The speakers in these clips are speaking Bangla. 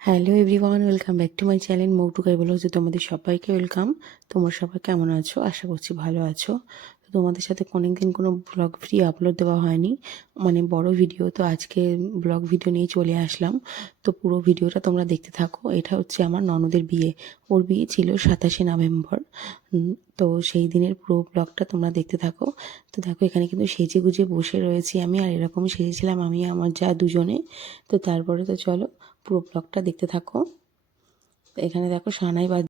Hello everyone welcome back to my channel মৌটুকাই বলো যে তোমাদের সবাইকে ওয়েলকাম তোমার সবাই কেমন আছো? আশা করছি ভালো আছো। তোমাদের সাথে অনেকদিন কোনো ব্লগ ফ্রি আপলোড দেওয়া হয়নি। মানে বড় ভিডিও তো আজকে ব্লগ ভিডিও নিয়ে চলে আসলাম। তো পুরো ভিডিওটা তোমরা দেখতে থাকো। এটা হচ্ছে আমার ননদের বিয়ে। ওর বিয়ে ছিল সাতাশে নভেম্বর। তো সেই দিনের পুরো ব্লগটা তোমরা দেখতে থাকো। তো দেখো, এখানে কিন্তু সেজে গুজে বসে রয়েছি আমি, আর এরকম সেজেছিলাম আমি আমার যা দুজনে। তো তারপরে তো চলো পুরো ব্লগটা দেখতে থাকো। এখানে দেখো সানাই বাজ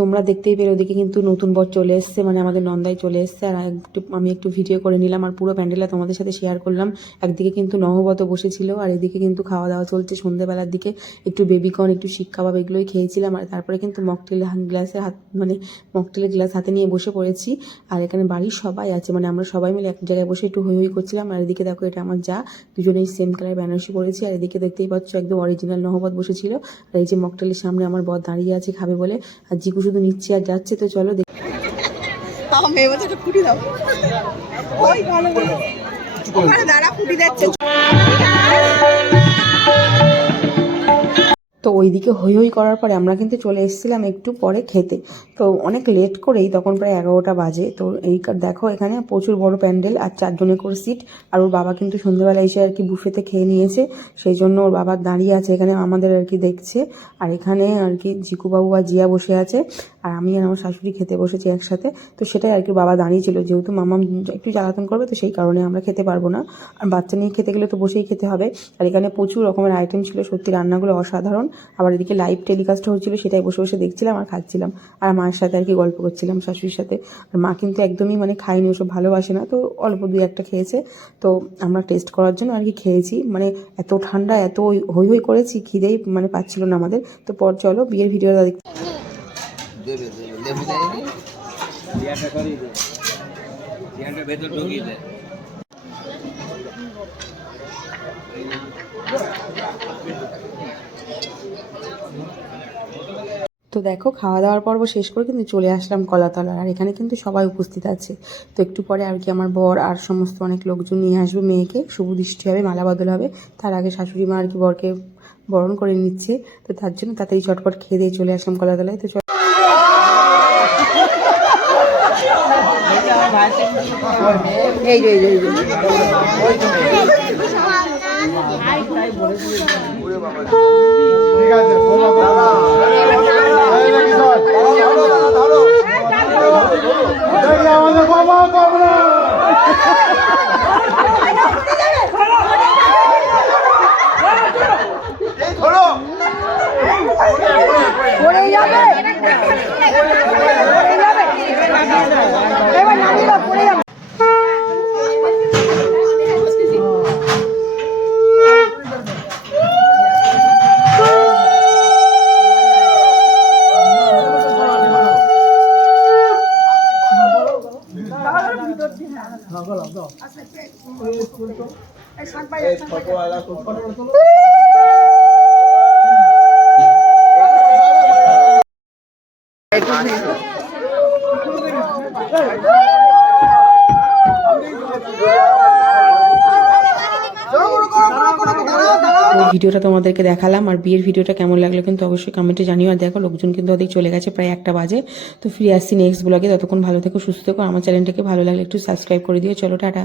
তোমরা দেখতেই পেলে ওদিকে কিন্তু নতুন বর চলে এসছে মানে আমাদের নন্দায় চলে এসছে। আর একটু, আমি একটু ভিডিও করে নিলাম আর পুরো প্যান্ডেলটা তোমাদের সাথে শেয়ার করলাম। একদিকে কিন্তু নহবত বসেছিল আর এদিকে কিন্তু খাওয়া দাওয়া চলছে সন্ধ্যেবেলার দিকে। একটু বেবিকর্ন একটু শিক কাবাব এগুলোই খেয়েছিলাম আর তারপরে কিন্তু মকটেল গ্লাসে হাত মানে মকটেলের গ্লাস হাতে নিয়ে বসে পড়েছি। আর এখানে বাড়ির সবাই আছে মানে আমরা সবাই মিলে এক জায়গায় বসে একটু হই হই করছিলাম। আর এদিকে দেখো এটা আমার যা, দুজনেই সেম কালার বেনারসি পড়েছি আর এদিকে দেখতেই পাচ্ছ একদম অরিজিনাল নহবত বসেছিল। আর এই যে মকটেলের সামনে আমার বর দাঁড়িয়ে আছে খাবে বলে। আর জিকু শুধু নিচ্ছে আর যাচ্ছে তো চলো দেখি। দাঁড়া ফুটি যাচ্ছে তো ওইদিকে হই হই করার পরে আমরা কিন্তু চলে এসেছিলাম একটু পরে খেতে। তো অনেক লেট করেই, তখন প্রায় এগারোটা বাজে। তো এই দেখো এখানে প্রচুর বড় প্যান্ডেল আর চারজনের করে সিট আর ওর বাবা কিন্তু সন্ধ্যেবেলা এসে আর কি বুফেতে খেয়ে নিয়েছে। সেই জন্য ওর বাবা দাঁড়িয়ে আছে এখানে, আমাদের আর কি দেখছে। আর এখানে আর কি জিকুবাবু আর জিয়া বসে আছে। আর আমি আর আমার শাশুড়ি খেতে বসেছি একসাথে, তো সেটাই আর কি বাবা দাঁড়িয়েছিল। যেহেতু মামা একটু জ্বালাতন করবে, তো সেই কারণে আমরা খেতে পারব না। আর বাচ্চা নিয়ে খেতে গেলে তো বসেই খেতে হবে। আর এখানে প্রচুর রকমের আইটেম ছিল, সত্যি রান্নাগুলো অসাধারণ। আবার এদিকে লাইভ টেলিকাস্ট হচ্ছিল, সেটাই বসে বসে দেখছিলাম আর খাচ্ছিলাম। আর মায়ের সাথে আর কি গল্প করছিলাম শাশুড়ির সাথে। আর মা কিন্তু একদমই মানে খায়নি, ওসব ভালোবাসে না, তো অল্প দুই একটা খেয়েছে। তো আমরা টেস্ট করার জন্য আর কি খেয়েছি। মানে এত ঠান্ডা, এত হই হই করেছি, খিদেই মানে পাচ্ছিল না আমাদের। তো পর চলো, বিয়ের ভিডিওটা দেখতে দেবে দেবে। লেবু দেয়নি? চেয়ারটা করিয়ে দে। চেয়ারটা ভেতর ঢুকিয়ে তো দেখো খাওয়া দাওয়ার পর্ব শেষ করে কিন্তু চলে আসলাম কলাতলা আর এখানে কিন্তু সবাই উপস্থিত আছে। তো একটু পরে আর কি আমার বর আর সমস্ত অনেক লোকজন নিয়ে আসবে মেয়েকে শুভ দৃষ্টি হবে মালা বদল হবে। তার আগে শাশুড়ি মা আর কি বরকে বরণ করে নিচ্ছে তো তার জন্য তাড়াতাড়ি চটপট খেয়ে দিয়ে চলে আসলাম কলাতলায়। তো এই যে এই যে, এই যে। ওই ভিডিওটা তোমাদেরকে দেখালাম আর বিয়ের ভিডিওটা কেমন লাগল কিন্তু অবশ্যই কমেন্টে জানিও। আর দেখো, লোকজন কিন্তু ওদের চলে গেছে প্রায় একটা বাজে। তো ফিরে আসছি নেক্সট ব্লগে ততক্ষণ ভালো থেকো, সুস্থ থেকো। আমার চ্যানেলটাকে ভালো লাগলে একটু সাবস্ক্রাইব করে দিও। চলো, টাটা।